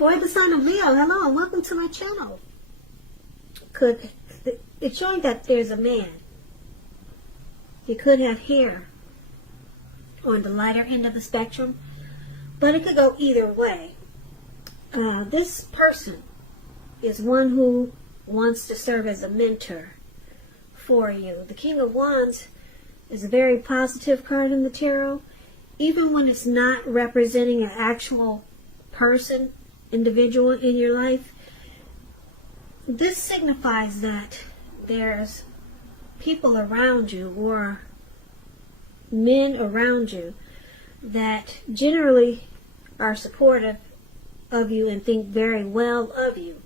For the sign of Leo, hello and welcome to my channel. It's showing that there's a man. He could have hair on the lighter end of the spectrum, but it could go either way. This person is one who wants to serve as a mentor for you. The King of Wands is a very positive card in the tarot, even when it's not representing an actual person, individual in your life. This signifies that there's people around you or men around you that generally are supportive of you and think very well of you.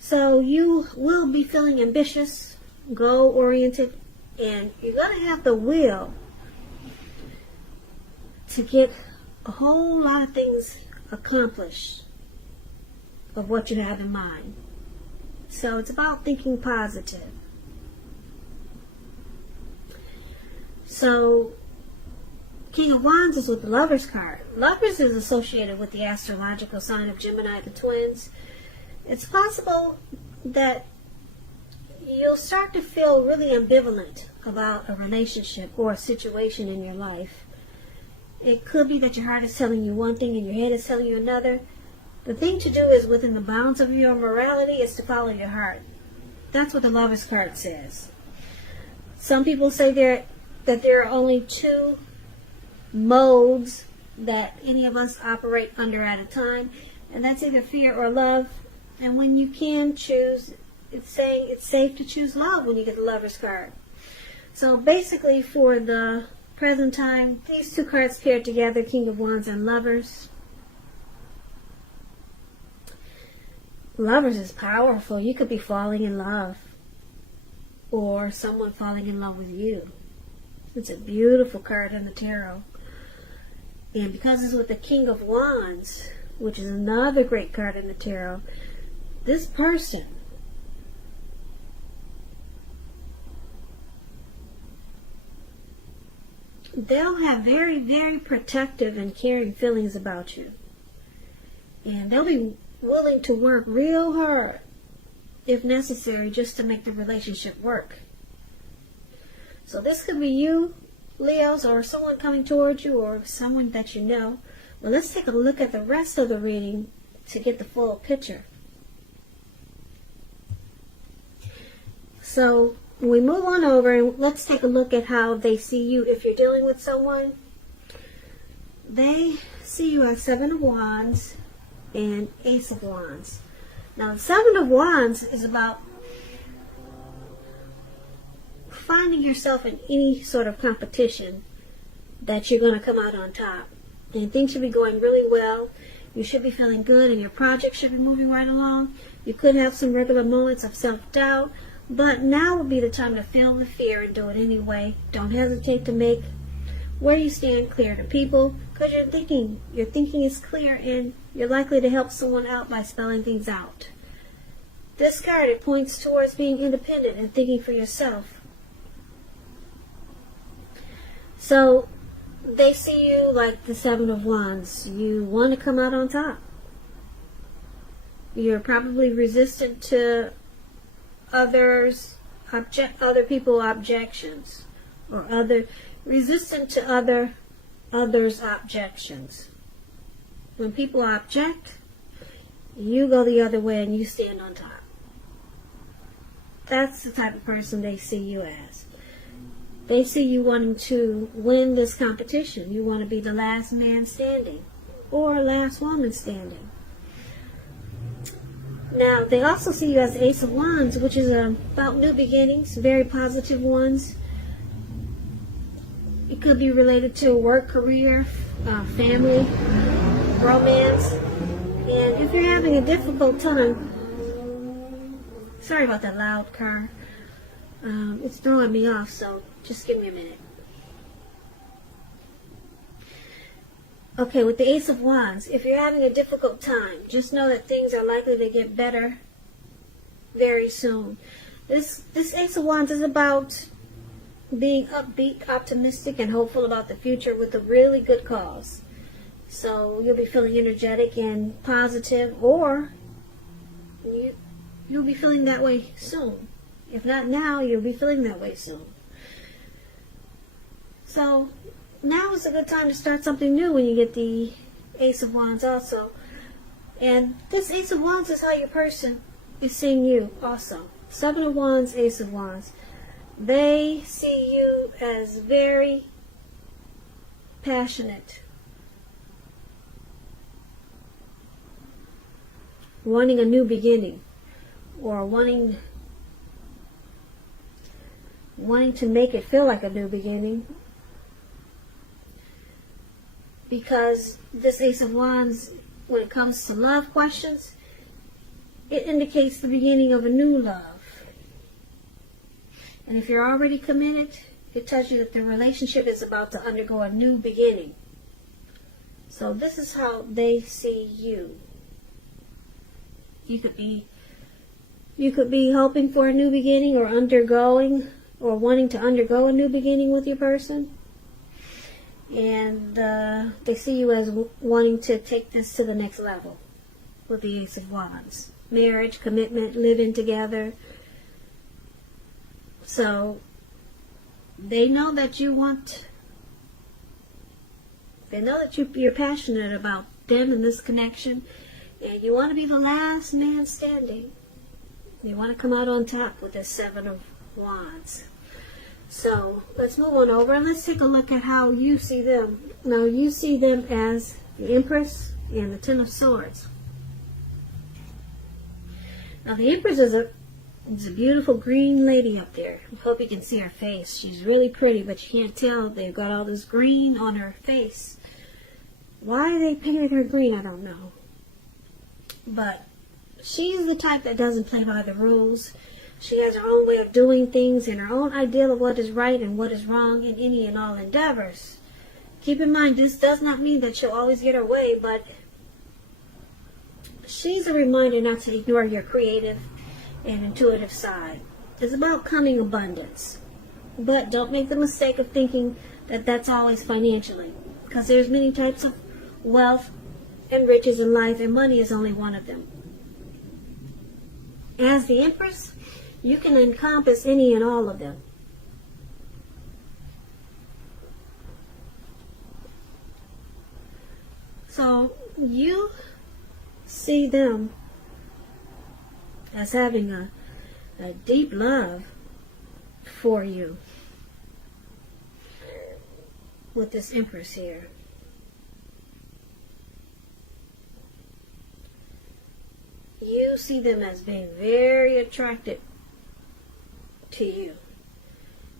So you will be feeling ambitious, goal-oriented, and you're going to have the will to get a whole lot of things accomplished of what you have in mind. So it's about thinking positive. So King of Wands is with the Lovers card. Lovers is associated with the astrological sign of Gemini, the twins. It's possible that you'll start to feel really ambivalent about a relationship or a situation in your life. It could be that your heart is telling you one thing and your head is telling you another. The thing to do is, within the bounds of your morality, is to follow your heart. That's what the Lovers card says. Some people say that there are only two modes that any of us operate under at a time, and that's either fear or love. And when you can choose, it's saying it's safe to choose love when you get the Lovers card. So basically, for the present time, these two cards paired together, King of Wands and Lovers. Lovers is powerful. You could be falling in love, or someone falling in love with you. It's a beautiful card in the tarot. And because it's with the King of Wands, which is another great card in the tarot, this person they'll have very, very protective and caring feelings about you. And they'll be willing to work real hard, if necessary, just to make the relationship work. So this could be you, Leos, or someone coming towards you, or someone that you know. Well, let's take a look at the rest of the reading to get the full picture. So we move on over and let's take a look at how they see you. If you're dealing with someone, they see you as Seven of Wands and Ace of Wands. Now, the Seven of Wands is about finding yourself in any sort of competition that you're going to come out on top. And things should be going really well. You should be feeling good and your project should be moving right along. You could have some regular moments of self-doubt, but now would be the time to feel the fear and do it anyway. Don't hesitate to make where you stand clear to people, because your thinking is clear and you're likely to help someone out by spelling things out. This card, it points towards being independent and thinking for yourself. So they see you like the Seven of Wands. You want to come out on top. You're probably resistant to other people's objections, or resistant to others' objections. When people object, you go the other way and you stand on top. That's the type of person they see you as. They see you wanting to win this competition. You want to be the last man standing, or last woman standing. Now, they also see you as Ace of Wands, which is about new beginnings, very positive ones. It could be related to work, career, family, romance. And if you're having a difficult time, sorry about that loud car. It's throwing me off, so just give me a minute. Okay, with the Ace of Wands, if you're having a difficult time, just know that things are likely to get better very soon. This Ace of Wands is about being upbeat, optimistic, and hopeful about the future with a really good cause. So you'll be feeling energetic and positive, or you'll be feeling that way soon. If not now, you'll be feeling that way soon. So now is a good time to start something new when you get the Ace of Wands also. And this Ace of Wands is how your person is seeing you also. Seven of Wands, Ace of Wands. They see you as very passionate, wanting a new beginning, or wanting to make it feel like a new beginning. Because this Ace of Wands, when it comes to love questions, it indicates the beginning of a new love. And if you're already committed, it tells you that the relationship is about to undergo a new beginning. So this is how they see you. You could be hoping for a new beginning, or undergoing, or wanting to undergo a new beginning with your person. And they see you as wanting to take this to the next level with the Ace of Wands. Marriage, commitment, living together. So they know that you're passionate about them and this connection, and you want to be the last man standing. You want to come out on top with this Seven of Wands. So let's move on over and let's take a look at how you see them. Now you see them as the Empress and the Ten of Swords. Now the Empress is a beautiful green lady up there. I hope you can see her face. She's really pretty, but you can't tell. They've got all this green on her face. Why they painted her green, I don't know. But she's the type that doesn't play by the rules. She has her own way of doing things and her own ideal of what is right and what is wrong in any and all endeavors. Keep in mind, this does not mean that she'll always get her way, but she's a reminder not to ignore your creative and intuitive side. It's about coming abundance. But don't make the mistake of thinking that that's always financially, because there's many types of wealth and riches in life, and money is only one of them. As the Empress, you can encompass any and all of them. So you see them as having a deep love for you with this Empress here. You see them as being very attracted to you.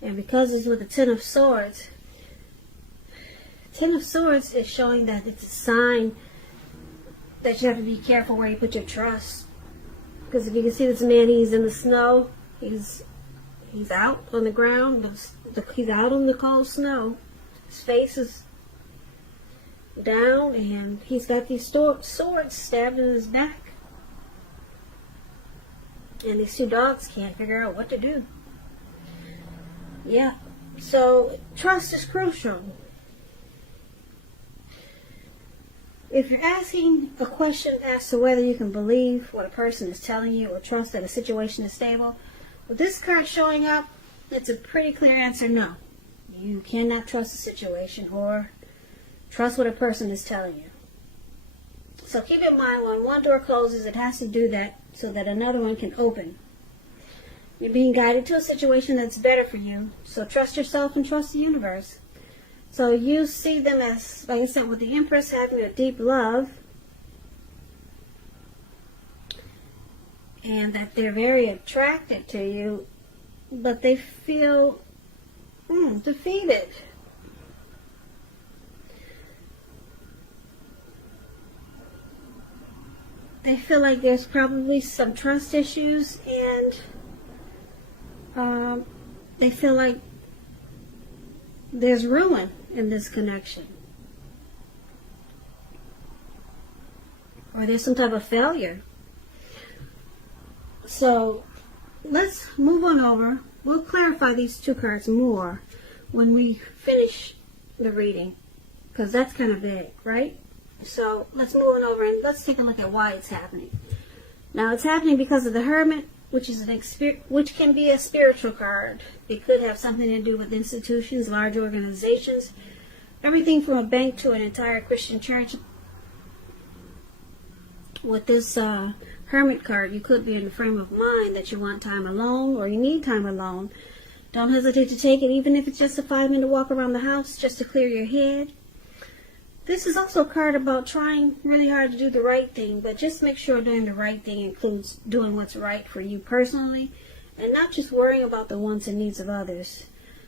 And because it's with the Ten of Swords is showing that it's a sign that you have to be careful where you put your trust. Because if you can see this man, he's in the snow. He's out on the ground. He's out on the cold snow. His face is down, and he's got these swords stabbed in his back. And these two dogs can't figure out what to do. Yeah, so trust is crucial. If you're asking a question as to whether you can believe what a person is telling you or trust that a situation is stable, with this card showing up, it's a pretty clear answer: no. You cannot trust a situation or trust what a person is telling you. So keep in mind, when one door closes, it has to do that so that another one can open. You're being guided to a situation that's better for you, so trust yourself and trust the universe. So you see them as, like I said, with the Empress having a deep love, and that they're very attracted to you, but they feel defeated. They feel like there's probably some trust issues, and they feel like there's ruin in this connection, or there's some type of failure. So let's move on over. We'll clarify these two cards more when we finish the reading, because that's kind of vague, right? So let's move on over and let's take a look at why it's happening. Now it's happening because of the Hermit, which is which can be a spiritual card. It could have something to do with institutions, large organizations, everything from a bank to an entire Christian church. With this Hermit card, you could be in the frame of mind that you want time alone or you need time alone. Don't hesitate to take it, even if it's just a 5-minute walk around the house just to clear your head. This is also a card about trying really hard to do the right thing, but just make sure doing the right thing includes doing what's right for you personally and not just worrying about the wants and needs of others.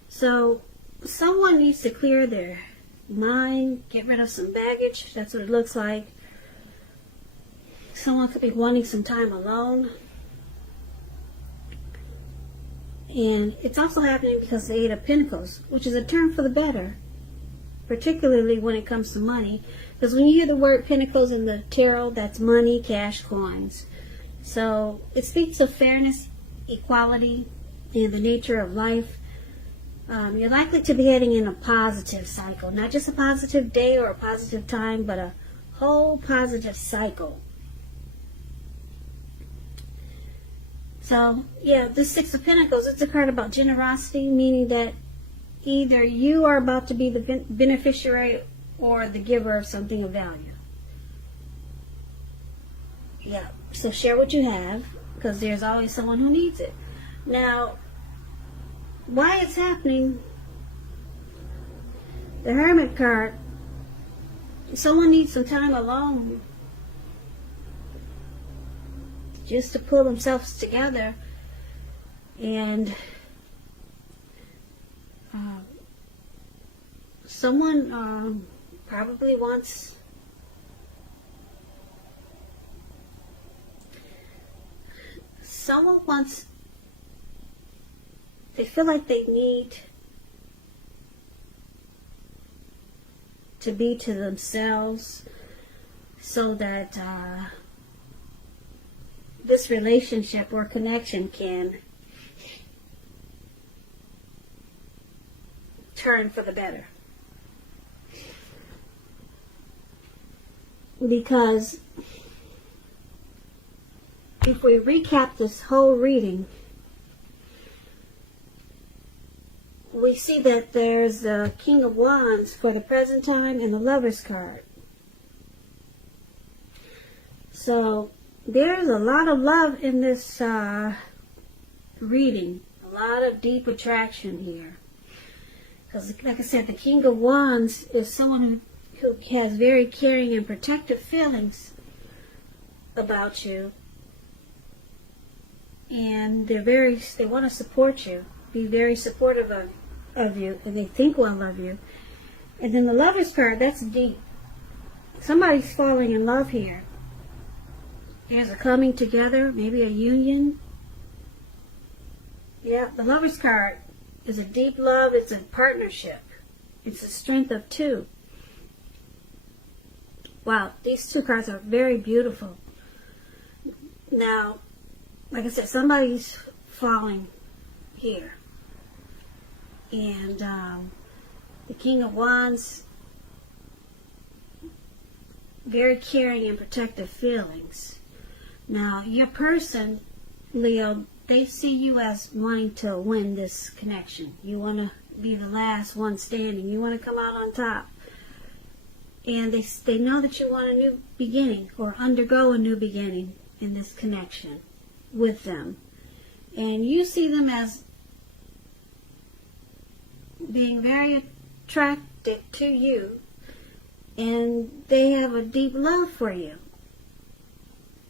So someone needs to clear their mind, get rid of some baggage. That's what it looks like. Someone could be wanting some time alone. And it's also happening because of the Eight of Pentacles, which is a turn for the better, particularly when it comes to money. Because when you hear the word Pentacles in the tarot, that's money, cash, coins. So it speaks of fairness, equality, and the nature of life. You're likely to be heading in a positive cycle, not just a positive day or a positive time, but a whole positive cycle. So, yeah, this Six of Pentacles, it's a card about generosity, meaning that either you are about to be the beneficiary or the giver of something of value. Yeah, so share what you have, because there's always someone who needs it. Now, why it's happening, the Hermit card, someone needs some time alone just to pull themselves together, and someone probably wants they feel like they need to be to themselves so that this relationship or connection can turn for the better. Because if we recap this whole reading, we see that there's the King of Wands for the present time and the Lover's card. So there's a lot of love in this reading, a lot of deep attraction here. Because, like I said, the King of Wands is someone who has very caring and protective feelings about you. And they want to support you, be very supportive of you, and they think well of you. And then the Lover's card, that's deep. Somebody's falling in love here. There's a coming together, maybe a union. Yeah, the Lover's card is a deep love. It's a partnership. It's a strength of two. Wow, these two cards are very beautiful. Now, like I said, somebody's falling here. And the King of Wands, very caring and protective feelings. Now, your person, Leo, they see you as wanting to win this connection. You want to be the last one standing. You want to come out on top. And they know that you want a new beginning or undergo a new beginning in this connection with them. And you see them as being very attracted to you. And they have a deep love for you.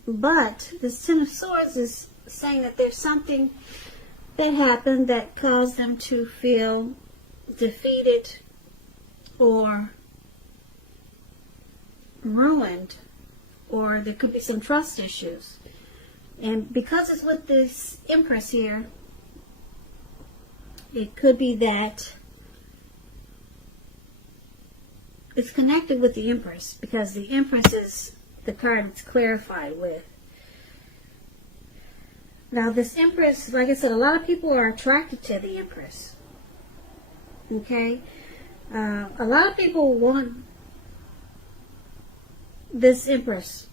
But the Ten of Swords is saying that there's something that happened that caused them to feel defeated or ruined, or there could be some trust issues. And because it's with this Empress here, it could be that it's connected with the Empress, because the Empress is the card it's clarified with. Now this Empress, like I said, a lot of people are attracted to the Empress. Okay? A lot of people want this Empress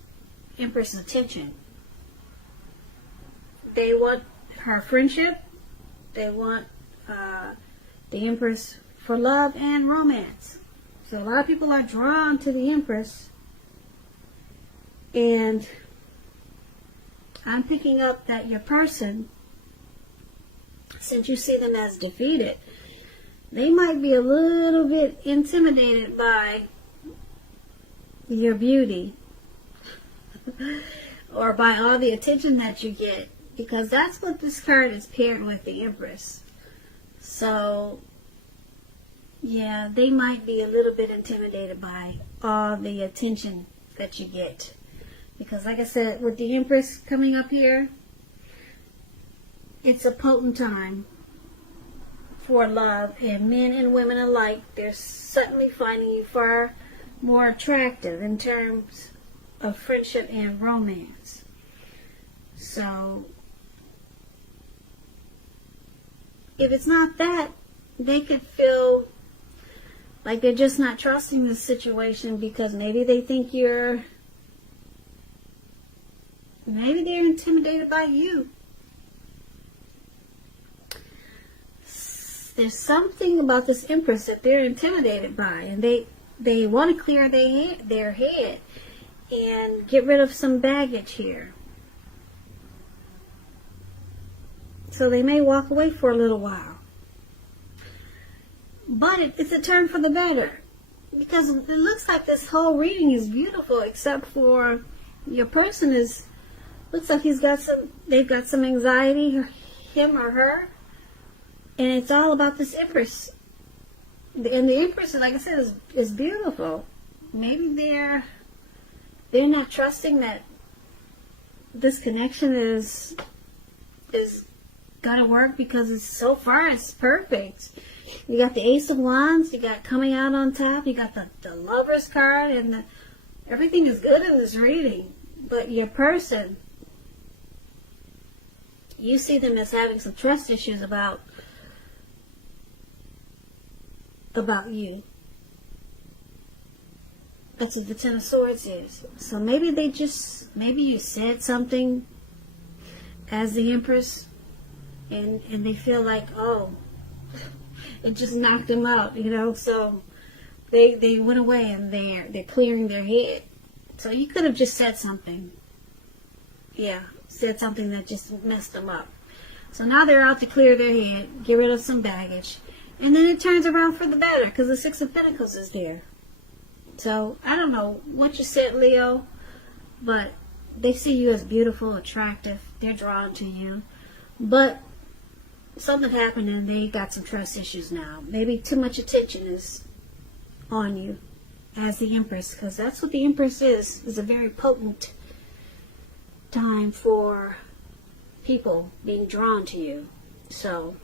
attention. They want her friendship. They want the Empress for love and romance. So a lot of people are drawn to the Empress. And I'm picking up that your person, since you see them as defeated, they might be a little bit intimidated by your beauty or by all the attention that you get, because that's what this card is paired with, the Empress. So yeah, they might be a little bit intimidated by all the attention that you get, because like I said, with the Empress coming up here, it's a potent time for love, and men and women alike, they're suddenly finding you far more attractive in terms of friendship and romance. So if it's not that, they could feel like they're just not trusting the situation, because maybe they think maybe they're intimidated by you. There's something about this Empress that they're intimidated by, and they want to clear their head and get rid of some baggage here. So they may walk away for a little while. But it's a turn for the better, because it looks like this whole reading is beautiful, except for your person looks like they've got some anxiety, him or her, and it's all about this Empress. And the Empress, like I said, is beautiful. Maybe they're not trusting that this connection is gotta work, because so far it's perfect. You got the Ace of Wands, you got coming out on top, you got the Lover's card, and everything is good in this reading. But your person, you see them as having some trust issues about you. That's what the Ten of Swords is. So maybe you said something as the Empress, and they feel like, oh, it just knocked them out, so they went away, and they're clearing their head. So you could have just said something. Yeah, said something that just messed them up. So now they're out to clear their head, get rid of some baggage, and then it turns around for the better, because the Six of Pentacles is there. So I don't know what you said, Leo, but they see you as beautiful, attractive. They're drawn to you. But something happened, and they got some trust issues now. Maybe too much attention is on you as the Empress, because that's what the Empress is a very potent time for people being drawn to you. So